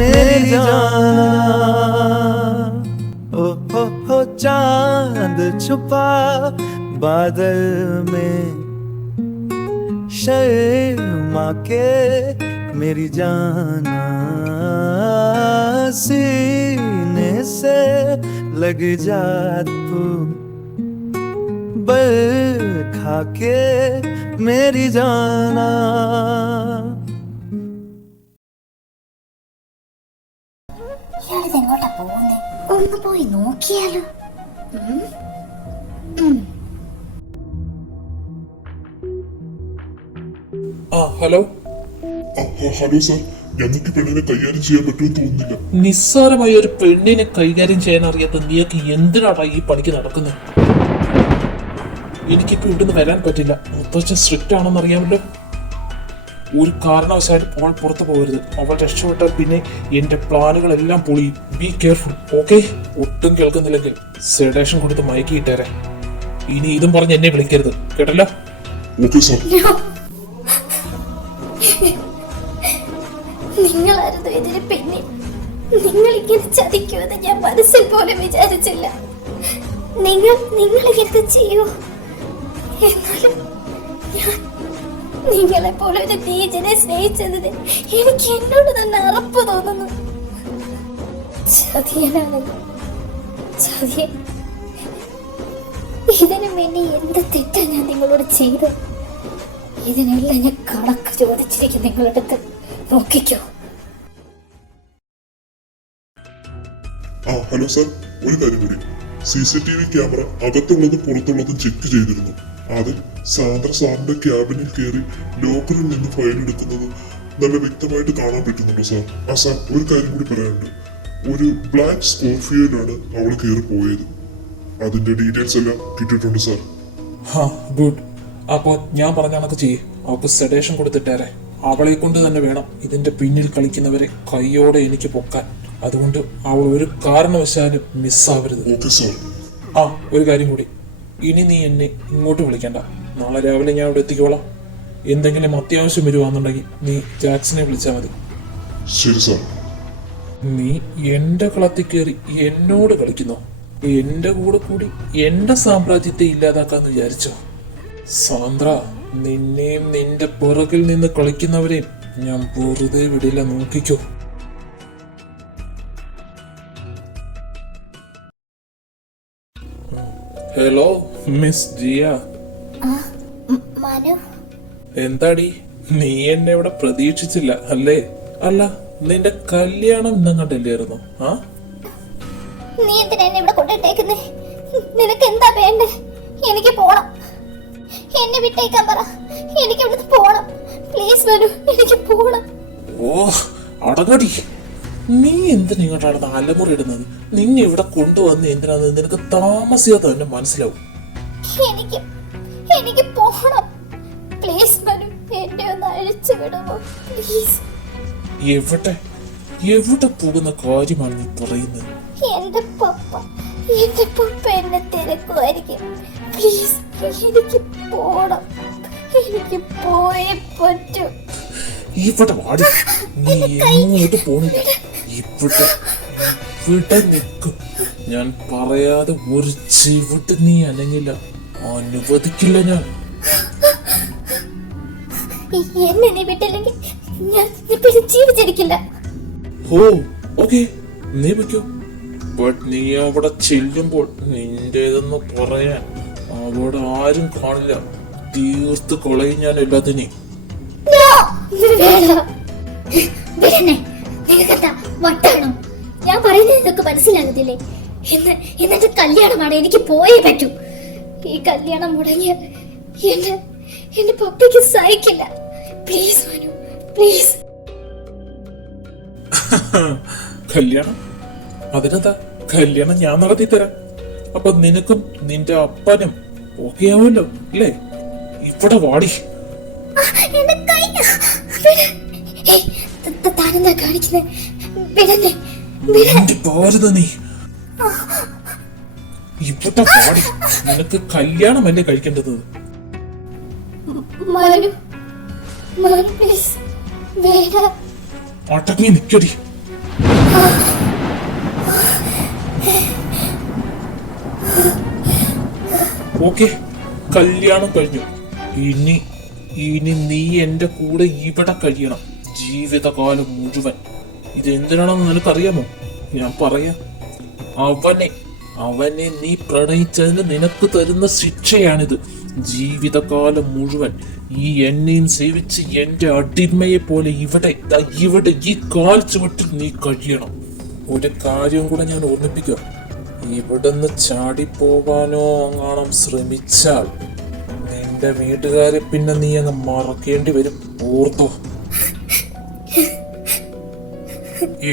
मेरी जान। ओ हो चांद छुपा बादल में, शर्मा के मेरी जाना सीने से लग जा तू, बल खा के मेरी जाना। ഇയാളിതെങ്ങോട്ടാ പോകുന്നേ? ഒന്ന് പോയി നോക്കിയാലോ? ഹലോ. ഹലോ സാർ, ഞങ്ങൾക്ക് പെണ്ണിനെ കൈകാര്യം ചെയ്യാൻ പറ്റുമെന്ന് തോന്നുന്നില്ല. നിസ്സാരമായ ഒരു പെണ്ണിനെ കൈകാര്യം ചെയ്യാൻ അറിയാത്ത നീയൊക്കെ എന്തിനാടാ ഈ പണിക്ക് നടക്കുന്നത്? എനിക്കിപ്പോ ഇവിടുന്ന് വരാൻ പറ്റില്ല. മുത്തച്ഛൻ സ്ട്രിക്റ്റ് ആണെന്ന് അറിയാമല്ലോ. ഒരു കാരണവശാലും അവൾ പുറത്തു പോകരുത്. അവൾ രക്ഷപ്പെട്ടാൽ പിന്നെ എന്റെ പ്ലാനുകളെല്ലാം പൊളിയും. Be careful, okay? ഒട്ടും കേൾക്കുന്നില്ലെങ്കിൽ സെഡേഷൻ കൊടുത്ത് മയക്കിയിട്ടേരെ. ഇനി ഇതും പറഞ്ഞ് എന്നെ വിളിക്കരുത്, കേട്ടല്ലോ? Okay sir. നിങ്ങളായിരുന്നു ഇതിന് പിന്നിൽ. നിങ്ങൾ ഇങ്ങനെ ചതിക്കുമെന്ന് ഞാൻ മനസ്സിൽ പോലും വിചാരിച്ചില്ല. നിങ്ങൾ ഇങ്ങനെ ചെയ്യൂ. എന്നാലും ഞാൻ നിങ്ങളെ പോലെ ഒരു നീചനെ സ്നേഹിച്ചതിന് എനിക്ക് എന്നോട് തന്നെ അറപ്പ് തോന്നുന്നു. ചതിയനാണെന്ന് ചതിയൻ. ഇതിനു വേണ്ടി എന്ത് തെറ്റാ ഞാൻ നിങ്ങളോട് ചെയ്ത്? ഇതിനെല്ലാം ഞാൻ കണക്ക് ചോദിച്ചിരിക്കും നിങ്ങളടുത്ത്. നോക്കിക്കോ. ഹലോ സാർ, ഒരു കാര്യം കൂടി. CCTV ക്യാമറ അകത്തുള്ളതും പുറത്തുള്ളതും ചെക്ക് ചെയ്തിരുന്നു. അതിൽ സാന്ദ്ര സാറിന്റെ ക്യാബിനിൽ കയറി ലോക്കറിൽ നിന്ന് ഫയൽ എടുക്കുന്നത് നല്ല വ്യക്തമായിട്ട് കാണാൻ പറ്റുന്നുണ്ടോ സാർ? സാർ, ഒരു കാര്യം കൂടി പറയാനുണ്ട്. ഒരു ബ്ലാക്ക് സ്കോർപിയോയിലാണ് അവൾ കയറി പോയത്. അതിന്റെ ഡീറ്റെയിൽസ് എല്ലാം കിട്ടിയിട്ടുണ്ട് സാർ. ഗുഡ്. അപ്പോ ഞാൻ പറഞ്ഞ കണക്ക് ചെയ്യേ. അവൾക്ക് സെഡേഷൻ കൊടുത്തിട്ടേരെ. അവളെ കൊണ്ട് തന്നെ വേണം ഇതിന്റെ പിന്നിൽ കളിക്കുന്നവരെ കൈയോടെ എനിക്ക് പൊക്കാൻ. അതുകൊണ്ട് അവൾ ഒരു കാരണവശാലും മിസ്സാവരുത്. ഒരു കാര്യം കൂടി. ഇനി നീ എന്നെ ഇങ്ങോട്ട് വിളിക്കണ്ട. നാളെ രാവിലെ ഞാൻ ഇവിടെ എത്തിക്കോളാം. എന്തെങ്കിലും അത്യാവശ്യം വരുവാന്നുണ്ടെങ്കിൽ നീ ജാക്സനെ വിളിച്ചാൽ മതി. ശരി സാർ. നീ എന്റെ കളത്തിൽ കയറി എന്നോട് കളിക്കുന്നോ? എന്റെ കൂടെ കൂടി എന്റെ സാമ്രാജ്യത്തെ ഇല്ലാതാക്കാന്ന് വിചാരിച്ചോ? സാന്ദ്ര, നിന്നെയും നിന്റെ പുറകിൽ നിന്ന് കളിക്കുന്നവരെയും ഞാൻ വെറുതെ വിടില്ല, നോക്കിക്കോ. Hello miss Jiya. എന്താടി, നീ എന്നെ ഇവിടെ പ്രതീക്ഷിച്ചില്ല അല്ലേ? അല്ല, നിന്റെ കല്യാണം ഇന്നങ്ങണ്ടല്ലായിരുന്നു? നീ എന്തിനാ എന്നെ ഇവിടെ കൊണ്ടിട്ടേക്കുന്നേ? നിനക്ക് എന്താ വേണ്ടേ? എനിക്ക് പോണം. എന്നെ വിട്ടേക്കാൻ പറ. എനിക്ക് ഇവിടുന്ന് പോണം. പ്ലീസ് വരൂ, എനിക്ക് പോണം. ഓ അടങ്ങടി. നീ എന്തിനാ ഇങ്ങോട്ടാണ് അലമുറ ഇടുന്നത്? നിന്നെ ഇവിടെ കൊണ്ടുവന്ന് എന്തിനാന്ന് നിനക്ക് താമസിയാതെ തന്നെ മനസ്സിലാവും. എനിക്ക് പോണം. പ്ലീസ് വരൂ, എന്നെ ഒന്ന് അഴിച്ചു വിടുമോ പ്ലീസ്? എവിടെ പോകുന്ന കാര്യമാണ് നീ പറയുന്നത്? എന്റെ പപ്പ എന്നെ തിരക്കുമായിരിക്കും. പ്ലീസ്, എനിക്ക് പോണം. എനിക്ക് പോയേ പറ്റൂ. ഇവിടെ വാടി. നീ എങ്ങോട്ട് പോണില്ല. ഇവിടെ നിൽക്കും. ഞാൻ പറയാതെ ഒരു ചവിട്ട് നീ അനങ്ങില്ല. അനുവദിക്കില്ല ഞാൻ. എന്നെ നീ വിട്ടില്ലെങ്കിൽ ഞാൻ ജീവിച്ചിരിക്കില്ല. ഓ ഓക്കെ, നീ വെക്കോ. ബട്ട് നീ അവിടെ ചെല്ലുമ്പോൾ നിന്റേതെന്ന് പറയാൻ അവിടെ ആരും കാണില്ല. തീർത്ത് കൊളയും ഞാൻ എല്ലാത്തിനെയും. ഞാൻ പറയുന്നത് ഇതൊക്കെ മനസ്സിലാകുന്നില്ലേ? എന്നിട്ട് കല്യാണമാണ്, എനിക്ക് പോയേ പറ്റൂ. ഈ കല്യാണം മുടങ്ങിയ എന്റെ പപ്പയ്ക്ക് സഹിക്കില്ല. Please Manu, please. കല്യാണം? അതിനെന്താ, കല്യാണം ഞാൻ നടത്തി തരാം. അപ്പൊ നിനക്കും നിന്റെ അപ്പനും ഓക്കെ ആവുമല്ലോ അല്ലേ? ഇവിടെ വാടി. താനെന്താ കാണിക്കുന്നത്? നീ ഇവിടെ വാടി. നിനക്ക് കല്യാണമല്ലേ കഴിക്കേണ്ടത്? അടങ്ങി നിക്കടി. ഓക്കെ, കല്യാണം കഴിഞ്ഞു. ഇനി ഇനി നീ എന്റെ കൂടെ ഇവിടെ കഴിയണം ജീവിതകാലം മുഴുവൻ. ഇതെന്തിനാണെന്ന് നിനക്കറിയാമോ? ഞാൻ പറയാം. അവനെ നീ പ്രണയിച്ചതിന് നിനക്ക് തരുന്ന ശിക്ഷയാണിത്. ജീവിതകാലം മുഴുവൻ ഈ എന്നെയും സേവിച്ച് എന്റെ അടിമയെ പോലെ ഇവിടെ ഈ കാൽ ചുവട്ടിൽ നീ കഴിയണം. ഒരു കാര്യം കൂടെ ഞാൻ ഓർമ്മിപ്പിക്കുക, ഇവിടുന്ന് ചാടിപ്പോകാനോ അങ്ങാണം ശ്രമിച്ചാൽ നിന്റെ വീട്ടുകാരെ പിന്നെ നീ അങ്ങ് മറക്കേണ്ടി വരും. ഓർത്തോ?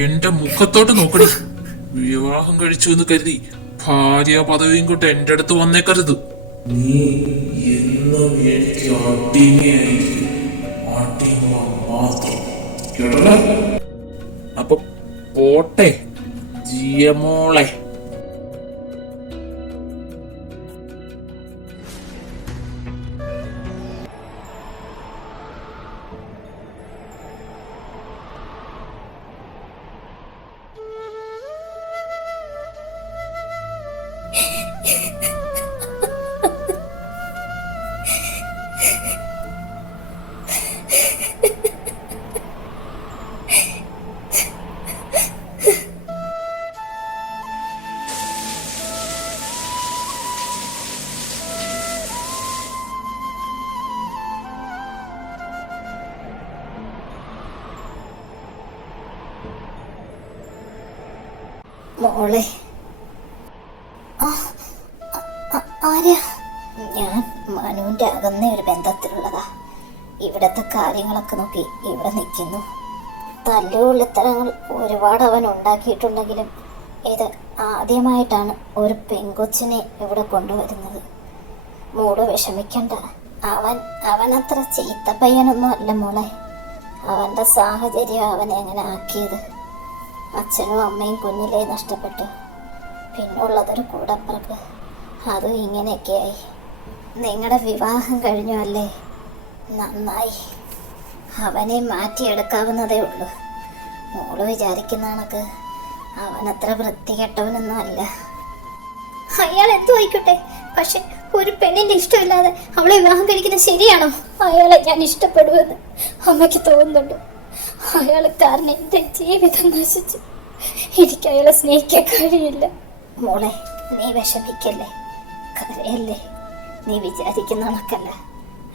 എന്റെ മുഖത്തോട്ട് നോക്കടി. വിവാഹം കഴിച്ചു എന്ന് കരുതി ഭാര്യ പദവിയും കൊണ്ട് എന്റെ അടുത്ത് വന്നേക്കരുത്. നീ എന്നും എനിക്ക് അടിമയായിരിക്കും, അടിമ മാത്രം. കേട്ടല്ലോ? അപ്പൊ പോട്ടെ ജിയമോളെ. മോളെ, ആരാ? ഞാൻ മനുവിന്റെ അകന്ന ഒരു ബന്ധത്തിലുള്ളതാ. ഇവിടത്തെ കാര്യങ്ങളൊക്കെ നോക്കി ഇവിടെ നിൽക്കുന്നു. തല്ലുകൊള്ളിത്തരങ്ങൾ ഒരുപാട് അവൻ ഉണ്ടാക്കിയിട്ടുണ്ടെങ്കിലും ഇത് ആദ്യമായിട്ടാണ് ഒരു പെങ്കൊച്ചിനെ ഇവിടെ കൊണ്ടുവരുന്നത്. മോള് വിഷമിക്കണ്ട. അവനത്ര ചീത്ത പയ്യനൊന്നും അല്ല മോളെ. അവന്റെ സാഹചര്യം അവനെ എങ്ങനെ ആക്കിയത്. അച്ഛനും അമ്മയും കുഞ്ഞിലേ നഷ്ടപ്പെട്ടു. പിന്നുള്ളതൊരു കൂടപ്പുറപ്പ്. അതും ഇങ്ങനെയൊക്കെയായി. നിങ്ങളുടെ വിവാഹം കഴിഞ്ഞു അല്ലേ? നന്നായി. അവനെ മാറ്റിയെടുക്കാവുന്നതേ ഉള്ളൂ. മോള് വിചാരിക്കുന്ന കണക്ക് അവനത്ര വൃത്തികെട്ടവനൊന്നും അല്ല. അയാൾ എന്തോ ആയിക്കോട്ടെ, പക്ഷെ ഒരു പെണ്ണിന്റെ ഇഷ്ടമില്ലാതെ അവളെ വിവാഹം കഴിക്കുന്നത് ശരിയാണോ? അയാളെ ഞാൻ ഇഷ്ടപ്പെടുമെന്ന് അമ്മയ്ക്ക് തോന്നുന്നുണ്ടോ? അയാൾ കാരണം എന്റെ ജീവിതം നശിച്ചു. എനിക്ക് അയാളെ സ്നേഹിക്കാൻ കഴിയില്ല. മോളെ, നീ വിഷമിക്കല്ലേ, കരയല്ലേ. നീ വിചാരിക്കുന്ന കണക്കല്ല.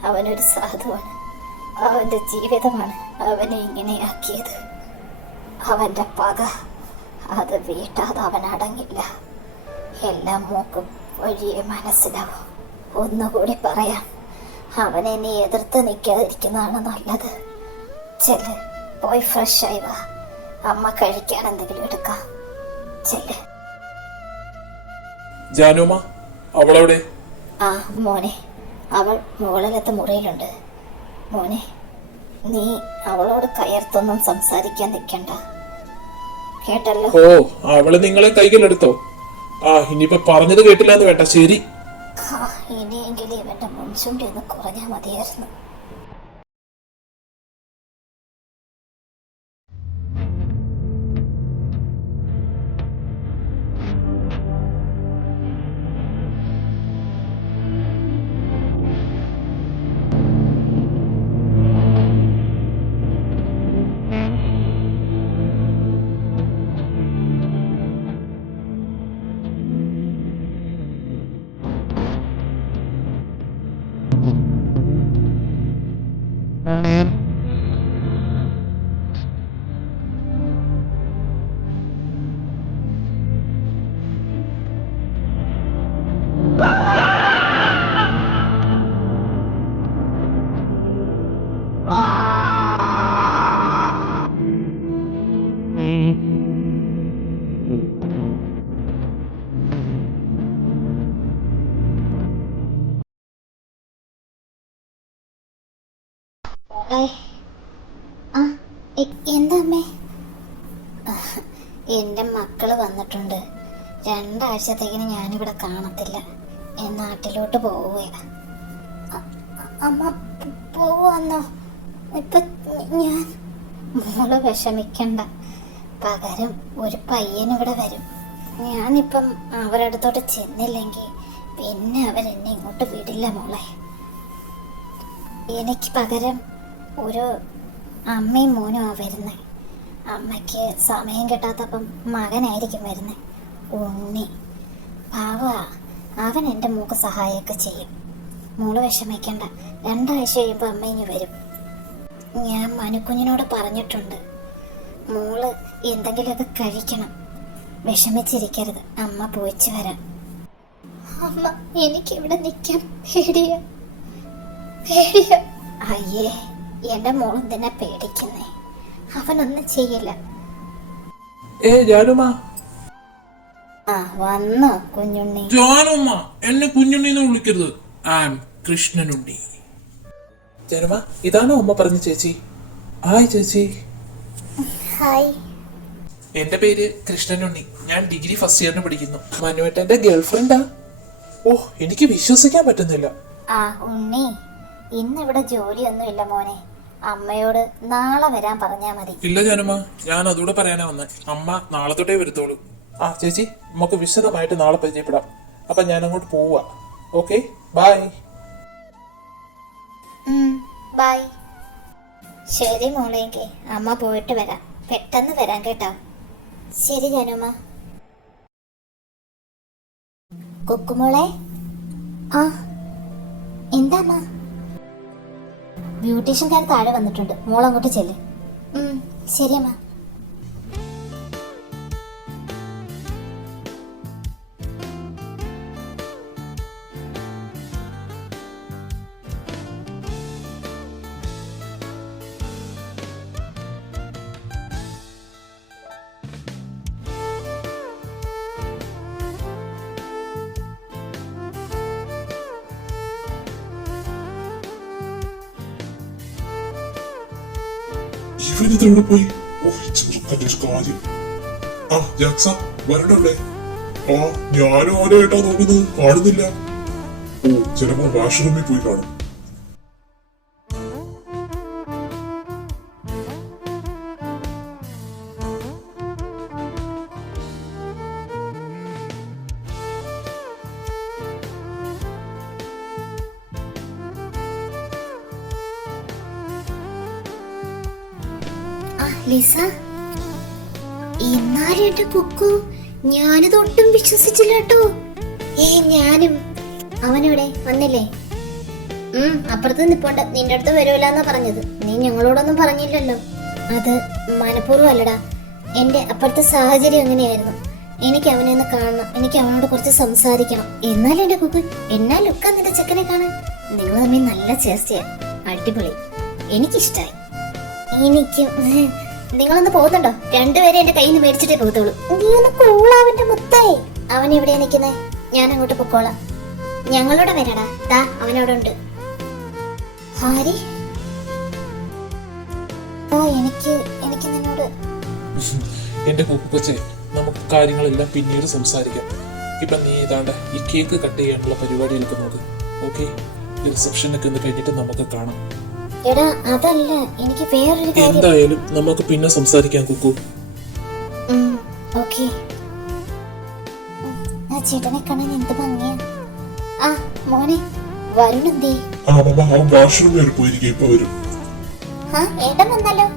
അവനൊരു സാധുവാണ്. അവന്റെ ജീവിതമാണ് അവനെ ഇങ്ങനെയാക്കിയത്. അവന്റെ പക അത് വീട്ടാതെ അവൻ അടങ്ങില്ല. എല്ലാം മൂക്കും വഴിയെ മനസ്സിലാവും. ഒന്നുകൂടി പറയാം, അവനെ നീ എതിർത്ത് നിൽക്കാതിരിക്കുന്നതാണ് നല്ലത്. ചെല്ല്, പോയി ഫ്രഷ് ആയി വാ. അമ്മ കഴിക്കാൻ എന്തെങ്കിലും എടുക്കാം. ചെല്ല്. ജാനുമ്മ, അവളെവിടെ? ആ മോനെ, അവൾ മുകളിലത്തെ മുറിയിലുണ്ട്. മോനെ, നീ അവളോട് കയർത്തൊന്നും സംസാരിക്കാൻ നിൽക്കണ്ട, കേട്ടല്ലോ? ഓ, അവള് നിങ്ങളെ കൈകളെടുത്തോ? ഇനിയിപ്പൊ പറഞ്ഞത് കേട്ടില്ല എന്ന് വേണ്ട. ശരി, ഇനിയെങ്കിലും ഇവന്റെ മുൻചുണ്ടി ഒന്ന് കുറഞ്ഞാൽ മതിയായിരുന്നു. എന്താ അമ്മേ? എൻ്റെ മക്കള് വന്നിട്ടുണ്ട്. 2 ആഴ്ചത്തേക്കിന് ഞാനിവിടെ കാണത്തില്ല. നാട്ടിലോട്ട് പോവുകയാ. അമ്മ പോവാന്നോ? ഇപ്പൊ ഞാൻ... മോള് വിഷമിക്കണ്ട. പകരം ഒരു പയ്യൻ ഇവിടെ വരും. ഞാനിപ്പം അവരുടെ അടുത്തോട്ട് ചെന്നില്ലെങ്കിൽ പിന്നെ അവരെന്നെ ഇങ്ങോട്ട് വിടില്ല മോളെ. എനിക്ക് പകരം ഒരു അമ്മയും മോനും വരുന്നത്. അമ്മയ്ക്ക് സമയം കിട്ടാത്തപ്പം മകനായിരിക്കും വരുന്നത്. ഉണ്ണി പാവാ, അവൻ എൻ്റെ മോൾക്ക് സഹായമൊക്കെ ചെയ്യും. മോള് വിഷമിക്കണ്ട, 2 ആഴ്ച കഴിയുമ്പോൾ അമ്മ ഇനി വരും. ഞാൻ മനുക്കുഞ്ഞിനോട് പറഞ്ഞിട്ടുണ്ട്, മോള് എന്തെങ്കിലുമൊക്കെ കഴിക്കണം, വിഷമിച്ചിരിക്കരുത്, അമ്മ പോയിച്ചു വരാം. അമ്മ, എനിക്കിവിടെ നിൽക്കാൻ പേടിയാ. അയ്യേ, എൻ്റെ മോൾ എന്തിനാ പേടിക്കുന്നേ? അവനൊന്നും ചെയ്യില്ല. ജാനുമ്മ. ആ വന്നോ കുഞ്ഞുണ്ണി? ജാനുമ്മ, എന്നെ കുഞ്ഞുണ്ണിന്ന് വിളിക്കരുത്. I am Krishnanunni. ജാനുമ്മ, ഇതാണോ അമ്മ പറഞ്ഞ ചേച്ചി? ഹായ് ചേച്ചി. ഹായ്. എന്റെ പേര് കൃഷ്ണനുണ്ണി. ഞാൻ ഡിഗ്രി ഫസ്റ്റ് ഇയറിന് പഠിക്കുന്നു. മനുവേട്ടന്റെ ഗേൾഫ്രണ്ടാ. ഓ, എനിക്ക് വിശ്വസിക്കാൻ പറ്റുന്നില്ല. ആ ഉണ്ണി, ഇന്നിവിടെ ജോലിയൊന്നും ഇല്ല മോനെ. അമ്മയോട് നാളെ വരാൻ പറഞ്ഞാ മതി. ഇല്ല ജാനുമ്മ, ഞാൻ അതുകൂടെ പറയാനാ വന്നേ. അമ്മ നാളെ തൊട്ടേ വരുത്തോളൂ. ആ ചേച്ചി, നമുക്ക് വിശദമായിട്ട് നാളെ പരിചയപ്പെടാം. അപ്പൊ ഞാൻ അങ്ങോട്ട് പോവാ. Okay, bye. ബൈ. ശരി മോളെങ്കിൽ അമ്മ പോയിട്ട് വരാം. പെട്ടെന്ന് വരാം കേട്ടോ. ശരി ജാനുമ്മ. കുക്കുമോളെ. ആ എന്താ അമ്മ? ബ്യൂട്ടീഷ്യൻകാർ താഴെ വന്നിട്ടുണ്ട്, മോൾ അങ്ങോട്ട് ചെല്ല്. ശരി അമ്മ. ഇവനിത് എവിടെ പോയി? ഓ, ചെറുക്കൻ്റെ ഒരു കാര്യം. ആ ജാക്സ, വരണല്ലേ? ആ, ഞാനും ഓനായിട്ടാ നോക്കുന്നത്, കാണുന്നില്ല. ഓ, ചിലപ്പോ വാഷ്റൂമിൽ പോയി കാണും. ലിസ, എന്നാലും എന്റെ കുക്കു, ഞാനിത് ഒട്ടും വിശ്വസിച്ചില്ല കേട്ടോ. ഞാനും. അവനിവിടെ വന്നില്ലേ? അപ്പുറത്ത് നിപ്പോണ്ട്. നിന്റെ അടുത്ത് വരുമല്ലെന്നാ പറഞ്ഞത്. നീ ഞങ്ങളോടൊന്നും പറഞ്ഞില്ലല്ലോ. അത് മനഃപൂർവ്വം അല്ലടാ, എന്റെ അപ്പുറത്തെ സാഹചര്യം അങ്ങനെയായിരുന്നു. എനിക്ക് അവനെ ഒന്ന് കാണണം, എനിക്ക് അവനോട് കുറച്ച് സംസാരിക്കണം. എന്നാലും എന്റെ കുക്കു, എന്നാ ലുക്കാ നിന്റെ ചെക്കനെ കാണാൻ. നിങ്ങൾ തമ്മിൽ നല്ല ചേർച്ചയാ, അടിപൊളി, എനിക്കിഷ്ടായി. എനിക്കും. നിങ്ങളൊന്ന് പോകുന്നുണ്ടോ? 2 പേരെ എന്റെ കയ്യിൽ നിന്ന് മേടിച്ചിട്ടേ പോകത്തുള്ളൂ. നീ ഒന്ന് കൂളാവന്റെ മുത്തായി. അവൻ എവിടെയാ നിൽക്കുന്നേ? ഞാൻ അങ്ങോട്ട് പൊക്കോളാം. ഞങ്ങളോടെ വരടാ. ദാ അവനവിടെ ഉണ്ട്. ഹാരി, ഓ എനിക്ക് നിന്നോട്. എന്റെ കുക്കുകൊച്ചെ, നമുക്ക് കാര്യങ്ങളെല്ലാം പിന്നീട് സംസാരിക്കാം. ഇപ്പൊ നീ ഇതാണ്ട് ഈ കേക്ക് കട്ട് ചെയ്യാനുള്ള പരിപാടിയിലേക്ക് നോക്ക്. ഓക്കെ, റിസപ്ഷനൊക്കെ ഒന്ന് കഴിഞ്ഞിട്ട് നമുക്ക് കാണാം. എടാ അതല്ല, എനിക്ക് വേറൊരു കാര്യം. എന്തായാലും നമുക്ക് പിന്നെ സംസാരിക്കാം കുക്കു. ഓക്കെ. ആ ചേട്ടനെ കാണാൻ എന്ത് ഭംഗിയാ. ആ മോനെ, വരുണെന്തേ? ആ മാമ, അവൻ വാഷ്റൂമിൽ വരെ പോയിരിക്കും, ഇപ്പൊ വരും. ഏട്ടൻ വന്നല്ലോ.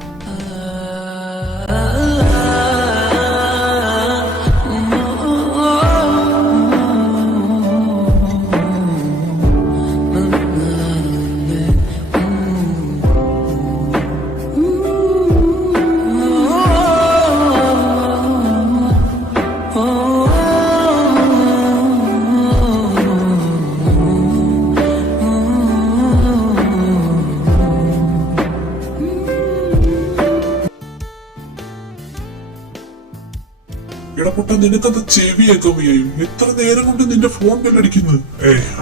ഇടപെട്ട നിനക്കത് ചെവിയൊക്കെ വയ്യും. എത്ര നേരം കൊണ്ട് നിന്റെ ഫോൺ ബെല്ലടിക്കുന്നത്?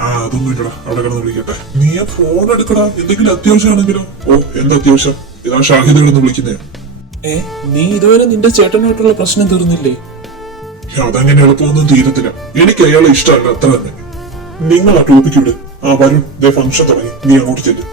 അതൊന്നും ഇല്ലടാ, അവിടെ കിടന്ന് വിളിക്കട്ടെ. നീ ആ ഫോൺ എടുക്കടാ, എന്തെങ്കിലും അത്യാവശ്യമാണെങ്കിലോ. ഓ, എന്താ അത്യാവശ്യം? ഇതാ ഷാഹിദ കിടന്ന് വിളിക്കുന്നേ. നീ ഇതുവരെ നിന്റെ ചേട്ടനായിട്ടുള്ള പ്രശ്നം തീർന്നില്ലേ? അതങ്ങനെ എളുപ്പമൊന്നും തീരത്തില്ല. എനിക്ക് അയാളെ ഇഷ്ടമല്ല, അത്ര തന്നെ. നിങ്ങൾ ആ ടോപ്പിക്ക് വിട്. വരും, ഫംഗ്ഷൻ തുടങ്ങി, നീ അങ്ങോട്ട് ചെല്ല്.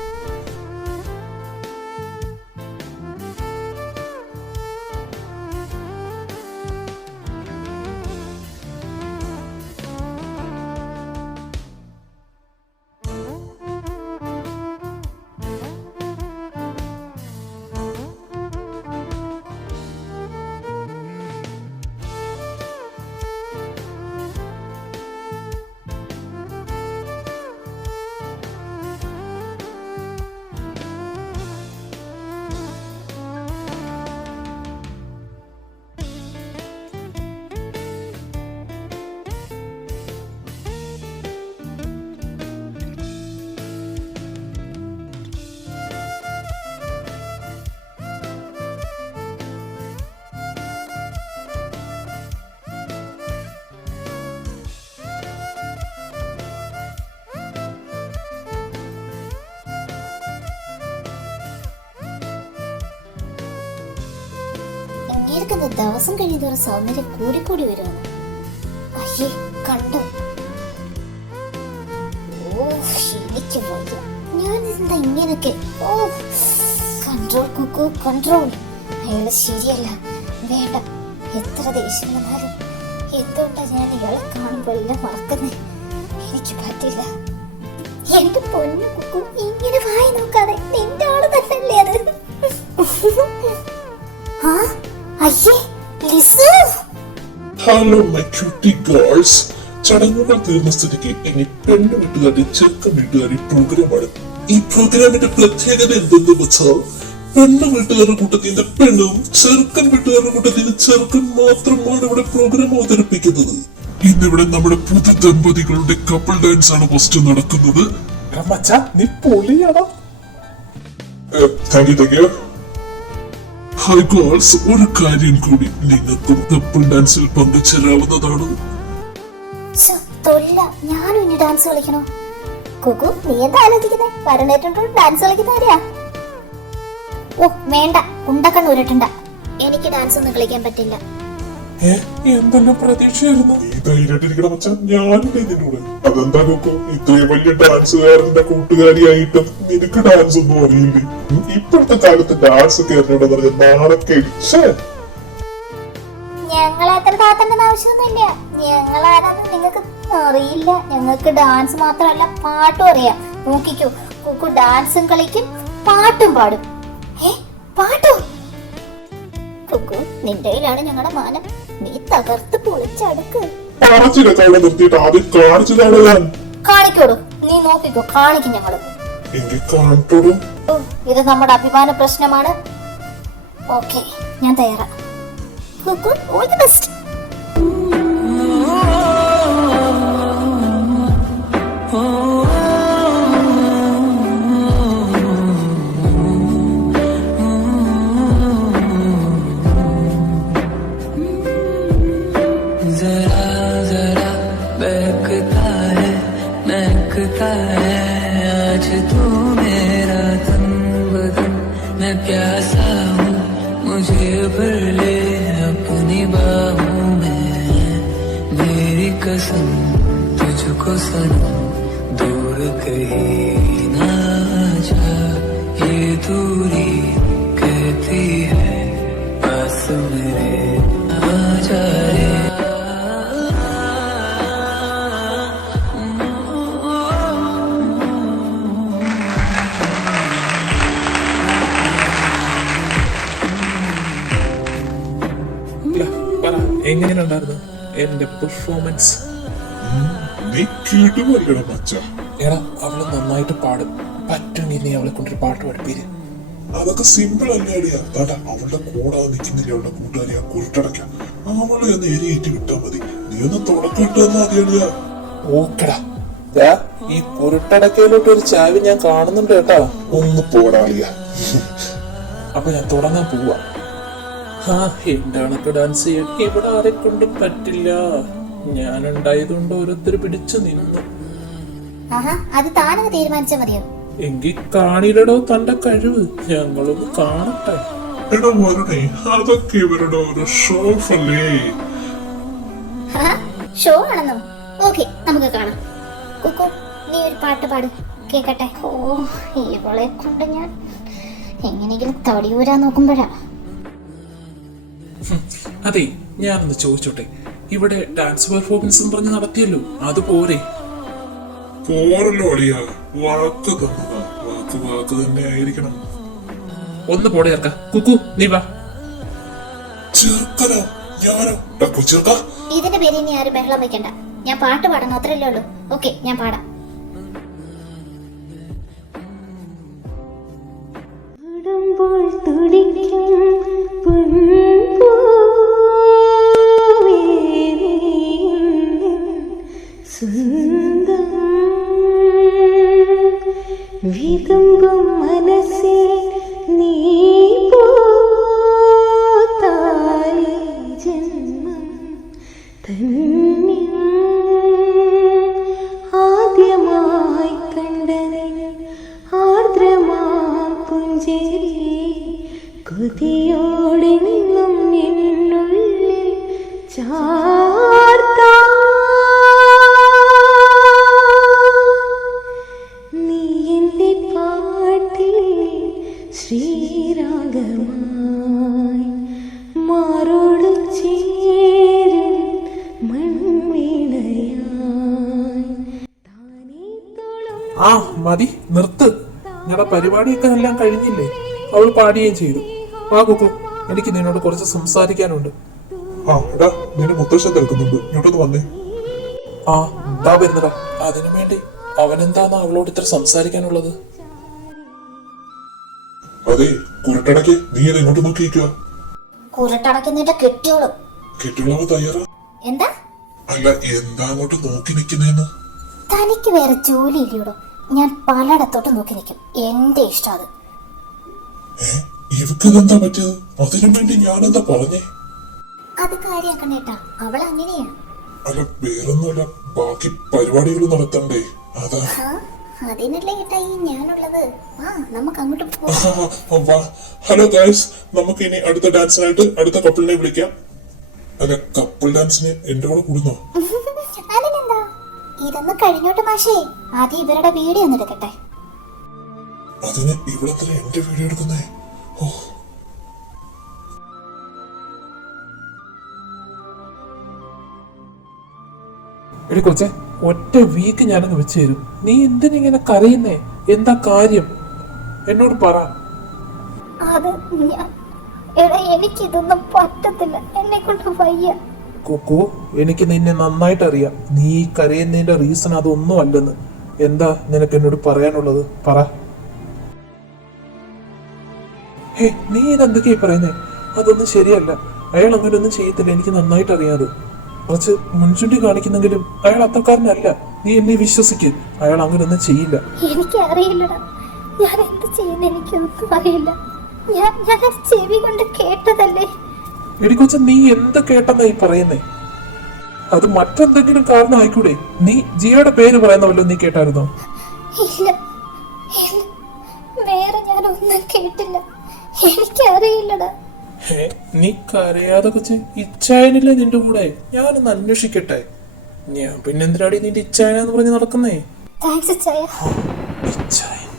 അങ്ങേർക്കെന്താ ദിവസം കഴിയുന്നവരെ സൗന്ദര്യം കൂടിക്കൂടി വരുമെന്ന്. അയ്യേ കണ്ടോ? ഓ എനിക്ക് വയ്യ. ഞാൻ എന്താ ഇങ്ങനൊക്കെ? ഓ കൺട്രോൾ കുക്കു കൺട്രോൾ. അയാള് ശരിയല്ല. വേണ്ട, എത്ര ദേഷ്യം വന്നാലും എന്തുകൊണ്ടാ ഞാൻ ഇയാളെ കാണുമ്പോൾ എല്ലാം മറക്കുന്നേ? എനിക്ക് പറ്റില്ല. എന്റെ പൊന്നു കുക്കു, ഇങ്ങനെ വായി നോക്കാതെ. നിന്റെ ആള് തന്നെയല്ലേ അത്? ആ അയ്യേ Lisu. Hello my cutie girls. ചടങ്ങുകൾ തീർന്ന സ്ഥിതിക്ക് ഇനി പെണ്ണു വീട്ടുകാരുടെ ചെറുക്കൻ വീട്ടുകാരി പ്രോഗ്രാമാണ്. ഈ പ്രോഗ്രാമിന്റെ പ്രത്യേകത എന്തെന്ന് വെച്ചാൽ പെണ്ണു വീട്ടുകാരുടെ കൂട്ടത്തിന്റെ പെണ്ണും ചെറുക്കൻ വീട്ടുകാരുടെ കൂട്ടത്തിന്റെ ചെറുക്കൻ മാത്രമാണ് ഇവിടെ പ്രോഗ്രാം അവതരിപ്പിക്കുന്നത്. ഇന്നിവിടെ നമ്മുടെ പുതു ദമ്പതികളുടെ കപ്പിൾ ഡാൻസ് ആണ് ഫസ്റ്റ് നടക്കുന്നത്. മച്ചാ നീ പൊളിയാണോ? Thank you. ഹായ് ഗേൾസ്, ഒരു കാര്യം കൂടി, നിങ്ങൾക്കും കപ്പിൾ ഡാൻസിൽ പങ്കുചേരാവുന്നതാണ്. ഞാനും ഇനി ഡാൻസ് കളിക്കണോ? കുക്കു നീ എന്താ ആലോചിക്കുന്നേ? വരണേറ്റുണ്ടോ ഡാൻസ് കളിക്കുന്നവരെയാ? ഓ വേണ്ട, ഉണ്ടക്കണ്ണ് ഉരുട്ടണ്ട. എനിക്ക് ഡാൻസ് ഒന്നും കളിക്കാൻ പറ്റില്ല. എന്തെല്ലാം പ്രതീക്ഷയായിരുന്നു. നീ ധൈര്യമായിട്ടിരിക്കണം മച്ചാൻ, ഞാനില്ല ഇതിനോട്. അതെന്താ നോക്കൂ, ഇത്രയും വലിയ ഡാൻസുകാരന്റെ കൂട്ടുകാരിയായിട്ടും നിനക്ക് ഡാൻസ് ഒന്നും അറിയില്ലേ? ഇപ്പോഴത്തെ കാലത്ത് ഡാൻസ് ഒക്കെ അറിഞ്ഞോടെന്ന് പറഞ്ഞാൽ നാളൊക്കെ ഞങ്ങളെ അത്ര താത്തേണ്ട ആവശ്യമൊന്നുമില്ല. ഞങ്ങളാരാന്ന് നിങ്ങൾക്ക് അറിയില്ല. ഞങ്ങൾക്ക് ഡാൻസ് മാത്രമല്ല പാട്ടും അറിയാം. നോക്കിക്കോ, കുക്കു ഡാൻസും കളിക്കും പാട്ടും പാടും. പാട്ടോ? കുക്കു നിന്റെ കയ്യിലാണ് ഞങ്ങളുടെ മാനം. നീ തകർത്ത് പൊളിച്ചടുക്ക്. നിർത്തിയിട്ട് ആദ്യം കാണിച്ചതാണ് ഞാൻ. കാണിക്കോളൂ, നീ നോക്കിക്കോ, കാണിക്കും ഞങ്ങള്. ഇത് നമ്മുടെ അഭിമാന പ്രശ്നമാണ്. ഓക്കെ, ഞാൻ തയ്യാറാ. Kukku all the best. आज तू मेरा तन बदन, मैं प्यासा हूँ, मुझे भर ले अपनी बाहों में। मेरी कसम तुझको सनम, दूर कहीं ना जा। ये दूरी कहती है पास मेरे आ जाए। എങ്ങനെയുണ്ടായിരുന്നു എന്റെ പെർഫോമൻസ്? എടാ, അവള് നന്നായിട്ട് പാടും. പറ്റുമെങ്കിൽ നീ അവളെ കൊണ്ടൊരു പാട്ട് പഠിപ്പീര്. അതൊക്കെ സിമ്പിൾ അല്ലേ അടിയാ. അവളുടെ കൂടാതെ നിൽക്കുന്നില്ല അവളുടെ കൂട്ടുകാരിയാ കുരുട്ടടയ്ക്ക. അവളെ ഒന്ന് എരിയേറ്റി വിട്ടാ മതി. നീ ഒന്ന് തുടക്കിട്ടെന്നാ അടിയാ. ഓക്കടാ, ഈ കുരുട്ടടക്കയിലോട്ട് ഒരു ചാവി ഞാൻ കാണുന്നുണ്ട് കേട്ടാ. ഒന്ന് പോടാളിയ. അപ്പൊ ഞാൻ തുടങ്ങാൻ പോവാ. എന്താണ് ഡാൻസ് ചെയ്യാൻ ഇവിടെ ആരെ കൊണ്ടും പറ്റില്ല. ഞാനുണ്ടായതുകൊണ്ട് ഓരോരുത്തർ പിടിച്ചു നിന്നു. അത് താനങ്ങ് തീരുമാനിച്ചാ മതിയോ? എങ്കിൽ കാണിയിടോ തന്റെ കഴിവ്, ഞങ്ങളൊന്ന് കാണട്ടെ. എടാ മോനെ, അതൊക്കെ ഇവരുടെ ഒരു ഷോ അല്ലേ? ഷോ ആണെന്നോ? ഓക്കെ, നമുക്ക് കാണാം. കുക്കു നീ ഒരു പാട്ട് പാട്, കേക്കട്ടെ. ഓ ഇവളെ കൊണ്ട് ഞാൻ എങ്ങനെയെങ്കിലും തടിയൂരാൻ നോക്കുമ്പോഴാ. അതെ, ഞാനൊന്ന് ചോദിച്ചോട്ടെ, ഇവിടെ ഡാൻസ് പെർഫോമൻസ് പറഞ്ഞ് നടത്തിയല്ലോ, അത് പോരെ? പോരല്ലോ അളിയ, വാക്ക് തന്നതാ. വാക്ക് തന്നെ ആയിരിക്കണം. ഒന്ന് പോടെ ചേർക്ക. കുക്കു നീ വാ. ചെറുക്കനോ? ഞാനോ? ചെറുക്ക, ഇതിന്റെ പേര് ഇനി ആരും ബഹളം വെക്കണ്ട. ഞാൻ പാട്ട് പാടണം, അത്രയല്ലേ ഉള്ളൂ. ഓക്കെ, ഞാൻ പാടാം. വിതുമ്പും മനസ്സേ നീ പോത്താലേ ജന്മം ധന്യം. ആദ്യമായി കണ്ടതിന് ആർദ്രമാം പുഞ്ചിരി കൊതിയോടെ നിന്നും ചാർത്താ നീ എൻ്റെ പാട്ടിൽ ശ്രീരാഗമായി മാറോട് ചേരും മൺവീണയായി താനേ തോളും ആ മതി നിർത്ത്. ഞങ്ങളുടെ പരിപാടിയൊക്കെ എല്ലാം കഴിഞ്ഞില്ലേ? അവൾ പാടുകയും ചെയ്തു. വാ കുക്കു, എനിക്ക് നിന്നോട് കുറച്ച് സംസാരിക്കാനുണ്ട്. ആ എടാ നിന്റെ മുത്തശ്ശൻ നിൽക്കുന്നുണ്ട്, ഇങ്ങോട്ടൊന്ന് വന്നേ. ആ എന്താ വരുന്നടാ? അതിനു വേണ്ടി അവനെന്താന്ന് അവളോട് ഇത്ര സംസാരിക്കാനുള്ളത്? അതെ കുരട്ടടക്ക്, നീ ഇത് ഇങ്ങോട്ട് നോക്കിയിരിക്കുക. കുരട്ടടക്കുന്നതിന്റെ കെട്ടിയോളും കെട്ടിയുള്ളവ തയ്യാറാ? എന്താ അല്ല എന്താ അങ്ങോട്ട് നോക്കി നിൽക്കുന്നേന്ന്? തനിക്ക് വേറെ ജോലി ഇല്ലയോടോ? ഞാൻ പലയിടത്തോട്ട് നോക്കി നിൽക്കും, എന്റെ ഇഷ്ടം അത്. ഇവക്ക് എന്താ പറ്റിയത്? അതിനു വേണ്ടി ഞാനെന്താ പറഞ്ഞേ? അത് കാര്യാക്കണേട്ടാ, അവൾ അങ്ങനെയാ. അല്ല വേറൊന്നുമല്ല, ബാക്കി പരിപാടികൾ നടത്തണ്ടേ, അതാ. ആ, അതിനല്ലേ ഏട്ടാ ഈ ഞാനുള്ളത്. ആ നമുക്ക് അങ്ങോട്ട് പോവാം. ഹലോ ഗൈസ്, നമുക്ക് ഇനി അടുത്ത ഡാൻസിനായിട്ട് അടുത്ത കപ്പിളിനെ വിളിക്കാം. അല്ല കപ്പിൾ ഡാൻസിന് എന്റെ കൂടെ കൂടുന്നോ? അതിനെന്താ, ഇതൊന്നും കഴിഞ്ഞോട്ട് മാഷേ. ആദ്യം ഇവരുടെ വീഡിയോ ഒന്ന് എടുക്കട്ടെ. അതിന് ഇവിടെത്ര എന്റെ വീഡിയോ എടുക്കുന്നേ? ഓ എടി കൊച്ചെ, ഒറ്റ വീക്ക് ഞാനങ്ങ് വെച്ച് തരും. നീ എന്തിനിങ്ങനെ കരയുന്നേ? എന്താ കാര്യം? എന്നോട് പറ. അത് എടാ എനിക്കിതൊന്നും പറ്റത്തില്ല, എന്നെ കൊണ്ട് വയ്യ. കുക്കു, എനിക്ക് നിന്നെ നന്നായിട്ട് അറിയാം. നീ ഈ കരയുന്നതിന്റെ റീസൺ അതൊന്നും അല്ലെന്ന്. എന്താ നിനക്ക് എന്നോട് പറയാനുള്ളത്? പറ. ഹേ, നീ ഇതെന്തൊക്കെയാ പറയുന്നേ? അതൊന്നും ശരിയല്ല. അയാൾ അങ്ങനെ ഒന്നും ചെയ്യത്തില്ല, എനിക്ക് നന്നായിട്ട് അറിയാതെ. കുറച്ച് മുൻചുണ്ടി കാണിക്കുന്നെങ്കിലും അയാൾ അത്രക്കാരനല്ല. നീ എന്നെ വിശ്വസിക്ക്, അയാൾ അങ്ങനെ ഒന്നും ചെയ്യില്ല. എനിക്ക് അറിയില്ലടാ, ഞാൻ എന്ത് ചെയ്യുന്ന എനിക്കൊന്നും അറിയില്ല. ഞാൻ ചെവി കൊണ്ട് കേട്ടതല്ലേ. എടി കൊച്ച, നീ എന്ത് കേട്ടെന്നാ ഈ പറയുന്നേ? അത് മറ്റെന്തെങ്കിലും കാരണം ആയിക്കൂടെ? നീ ജിയയുടെ പേര് പറയുന്ന വല്ലതും നീ കേട്ടായിരുന്നോ? ഇല്ല, വേറെ ഞാനൊന്നും കേട്ടില്ല, എനിക്കറിയില്ലടാ. നീ കരയാതെ കൊച്ചെ. ഇച്ചായനില്ലേ നിന്റെ കൂടെ? ഞാനൊന്ന് അന്വേഷിക്കട്ടെ. ഞാൻ പിന്നെന്തിനാടി നിന്റെ ഇച്ചായനെന്ന് പറഞ്ഞ് നടക്കുന്നേ? താങ്ക്സ് ചായ. ഇച്ചായൻ,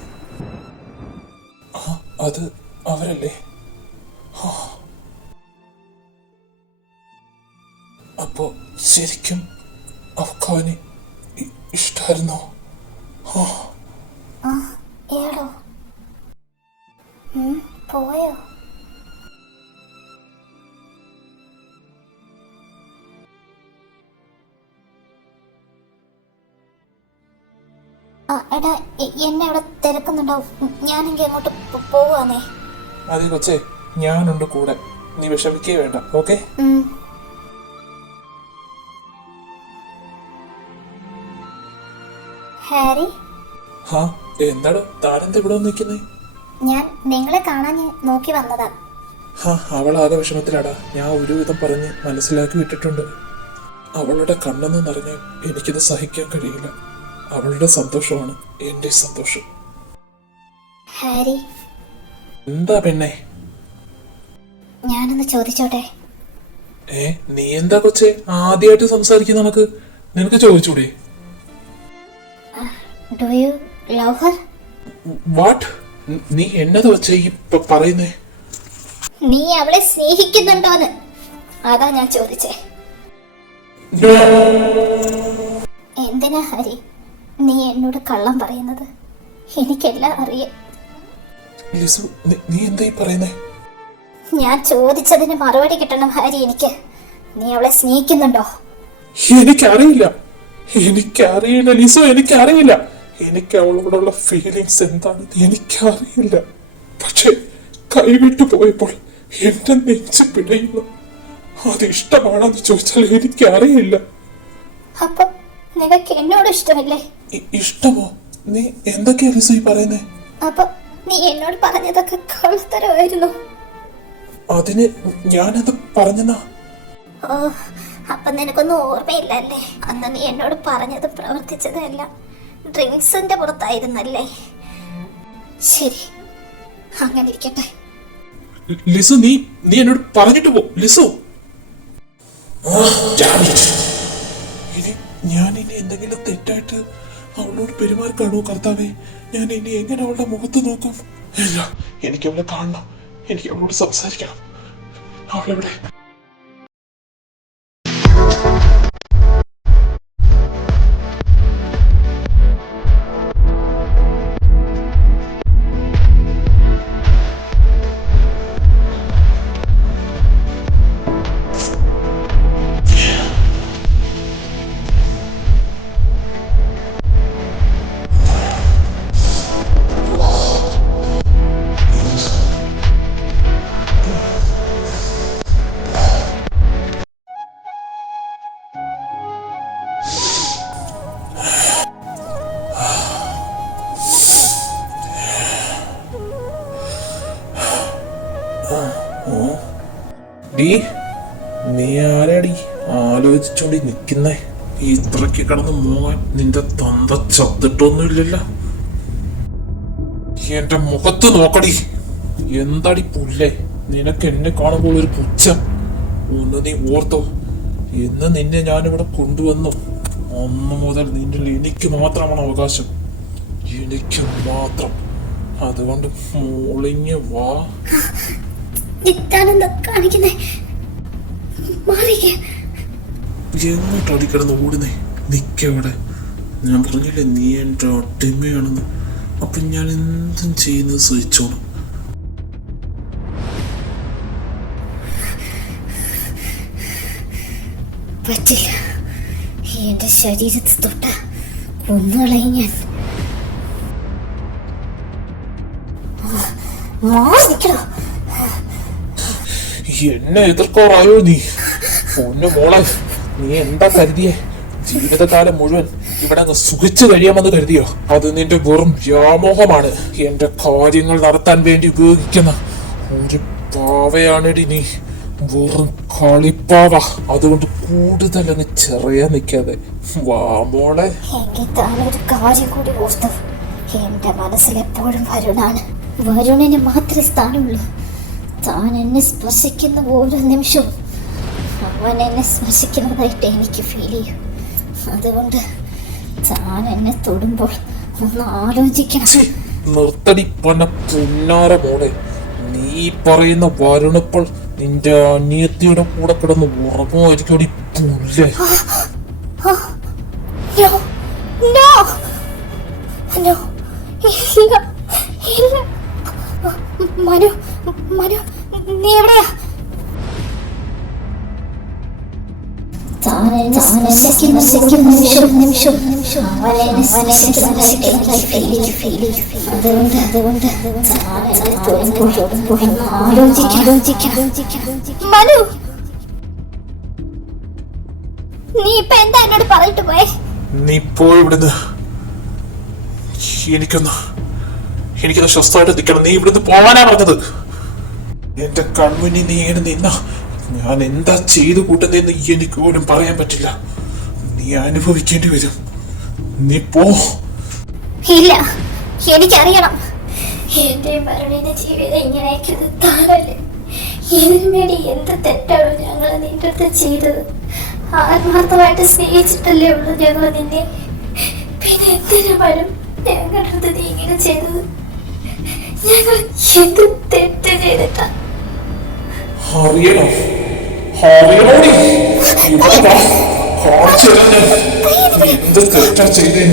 അത് അവരല്ലേ? അപ്പോ ശരിക്കും അവക്കവന് ഇഷ്ടായിരുന്നോ? ഏടോ പോയോ? എടാ എന്നെ അവിടെ തിരക്കുന്നുണ്ടോ? ഞാനെങ്കിൽ അങ്ങോട്ട് പോവാന്നേ. അതെ കൊച്ചേ, ഞാനുണ്ട് കൂടെ. നീ വിഷമിക്കേ വേണ്ട, ഓക്കെ? ഹാരി, എന്താടോ താനെന്താ ഇവിടെ നിൽക്കുന്നേ? ഞാൻ നിങ്ങളെ കാണാൻ നോക്കി വന്നതാ. അവളാകെ വിഷമത്തിലാടാ. ഞാൻ ഒരുവിധം പറഞ്ഞ് മനസ്സിലാക്കി വിട്ടിട്ടുണ്ട്. അവളുടെ കണ്ണെന്ന് നിറഞ്ഞ് എനിക്കിത് സഹിക്കാൻ കഴിയില്ല. അവളുടെ സന്തോഷമാണ് എന്റെ സന്തോഷം. ഹാരി, എന്താ പെണ്ണെ? ഞാനൊന്ന് ചോദിച്ചോട്ടെ? നീ എന്താ കൊച്ചേ ആദ്യമായിട്ട് സംസാരിക്കുന്ന? നിനക്ക് ചോദിച്ചൂടെ? Do you love her? What? നീ എന്നത് വെച്ചേ ഈ പറയുന്നേ? നീ അവളെ സ്നേഹിക്കുന്നുണ്ടോന്ന്, അതാ ഞാൻ ചോദിച്ചേ. എന്തിനാ ഹരി നീ എന്നോട് കള്ളം പറയുന്നത്? എനിക്കെല്ലാം അറിയാം. ലിസു, നീ എന്താ ഈ പറയുന്നേ? ഞാൻ ചോദിച്ചതിന് മറുപടി കിട്ടണം ഹരി. എനിക്ക് നീ അവളെ സ്നേഹിക്കുന്നുണ്ടോ? എനിക്കറിയില്ല ലിസു, എനിക്കറിയില്ല. എനിക്ക് അവളോടുള്ള ഫീലിങ്സ് എന്താണെന്ന് എനിക്കറിയില്ല. പക്ഷെ കൈവിട്ടു പോയപ്പോൾ എന്റെ നെഞ്ച് പിടയുന്നു. അത് ഇഷ്ടമാണെന്ന് ചോദിച്ചാൽ എനിക്കറിയില്ല. അപ്പൊ നിനക്ക് എന്നോട് ഇഷ്ടമില്ലേ? ഇഷ്ടമോ? നീ എന്തൊക്കെയാ ലിസു ഈ പറയുന്നേ? അപ്പൊ നീ എന്നോട് പറഞ്ഞതൊക്കെ കള്ളത്തരമായിരുന്നു. അതിന് ഞാനത് പറഞ്ഞെന്നാ? ഓ, അപ്പൊ നിനക്കൊന്നും ഓർമ്മയില്ലല്ലേ? അന്ന് നീ എന്നോട് പറഞ്ഞത് പ്രവർത്തിച്ചതും എല്ലാം ഡ്രിങ്ക്സിന്റെ പുറത്തായിരുന്നല്ലേ? ശരി, അങ്ങനെ ഇരിക്കട്ടെ. ലിസു, നീ എന്നോട് പറഞ്ഞിട്ട് പോ ലിസു. ഇനി ഞാൻ ഇനി എന്തെങ്കിലും തെറ്റായിട്ട് അവളോട് പെരുമാറിക്കാണോ കർത്താവേ? ഞാൻ ഇനി എങ്ങനെ അവളുടെ മുഖത്ത് നോക്കും? ഇല്ല, എനിക്ക് അവളെ കാണണം, എനിക്ക് അവളോട് സംസാരിക്കണം. അവളെവിടെ? ഡീ, നീ ആരാടി ആലോചിച്ചോണ്ടി നിക്കുന്നേ? ഇത്രയ്ക്ക് കിടന്ന് മോങ്ങാൻ നിന്റെ തന്ത ചത്തിട്ടൊന്നുമില്ലല്ലോ. എന്റെ മുഖത്ത് നോക്കടി. എന്താടി പുല്ലേ, നിനക്ക് എന്നെ കാണുമ്പോൾ ഒരു പുച്ഛം. ഒന്ന് നീ ഓർത്തോ, എന്ന് നിന്നെ ഞാനിവിടെ കൊണ്ടുവന്നു അന്ന് മുതൽ നിന്നിൽ എനിക്ക് മാത്രമാണ് അവകാശം, എനിക്ക് മാത്രം. അതുകൊണ്ട് മോളിഞ്ഞ് വാ. എങ്ങോട്ടടി കിടന്ന് ഓടുന്നേ? നിക്കവിടെ. ഞാൻ പറഞ്ഞില്ലേ നീ എന്റെ അടിമയാണെന്ന്. അപ്പൊ ഞാൻ എന്തും ചെയ്യുന്നത് സഹിച്ചോണം. പറ്റില്ല, എന്റെ ശരീരത്ത് തൊട്ട കൊന്നുകളയും ഞാൻ. എന്നെ എതിർക്കാറായോ നീ? പൊന്നു മോളെ, നീ എന്താ കരുതിയേ? ജീവിതകാലം മുഴുവൻ ഇവിടെ അങ്ങ് സുഖിച്ചു കഴിയാമെന്ന് കരുതിയോ? അത് നിന്റെ വെറും വ്യാമോഹമാണ്. എന്റെ കാര്യങ്ങൾ നടത്താൻ വേണ്ടി ഉപയോഗിക്കുന്ന ഒരു പാവയാണെടി നീ, വെറും കളിപ്പാവ. അതുകൊണ്ട് കൂടുതൽ അങ്ങ് ചെറിയ നിൽക്കാതെ വാ മോളെ. എങ്കിൽ താനൊരു കാര്യം കൂടി ഓർത്തു, എന്റെ മനസ്സിൽ എപ്പോഴും വരുണാണ്. വരുണിന് മാത്രമേ സ്ഥാനമുള്ളൂ. താൻ എന്നെ സ്പർശിക്കുന്ന ഓരോ നിമിഷവും അവൻ എന്നെ സ്പർശിക്കുന്നതായിട്ട് എനിക്ക് ഫീൽ ചെയ്യും. അതുകൊണ്ട് താൻ എന്നെ തൊടുമ്പോൾ ഒന്ന് ആലോചിക്കണം. നിർത്തടി പന്ന പുന്നാര മോളെ. നീ പറയുന്ന വരുണിപ്പോൾ നിന്റെ അനിയത്തിയുടെ കൂടെ കിടന്ന് ഉറങ്ങുമായിരിക്കും. പുല്ലേ, മനു, മനു, നീ എവിടെയാ? മനു, നീ ഇപ്പൊ എന്താ എന്നോട് പറഞ്ഞിട്ട് പോയേ? നീ പോയി ഇവിടുന്ന്. എനിക്കൊന്ന് സ്വസ്ഥമായിട്ട് നിൽക്കണം. നീ ഇവിടുന്ന് പോകാനാ പറഞ്ഞത്. എന്റെ കൺമുന്നിൽ നീ ഇങ്ങനെ നിന്ന ഞാൻ എന്താ ചെയ്തു കൂട്ടുന്നതെന്ന് എനിക്ക് പോലും പറയാൻ പറ്റില്ല. നീ അനുഭവിക്കേണ്ടി വരും. നീ പോ. ഇല്ല, എനിക്കറിയണം. എന്റെ മരുണിന്റെ ജീവിതം ഇങ്ങനെയൊക്കെ താനല്ലേ. ഇതിനു വേണ്ടി എന്ത് തെറ്റാണ് ഞങ്ങൾ നിന്റെ അടുത്ത് ചെയ്തത്? ആത്മാർത്ഥമായിട്ട് സ്നേഹിച്ചിട്ടല്ലേ ഉള്ളൂ ഞങ്ങൾ നിന്നെ. പിന്നെ എന്തിനു വരും ഞങ്ങളുടെ അടുത്ത് നീ ഇങ്ങനെ ചെയ്തത്? ഞങ്ങൾ എന്ത് തെറ്റ് ചെയ്തിട്ടാ? അറിയണോ? എന്ത് തെറ്റാ ചെയ്തേ?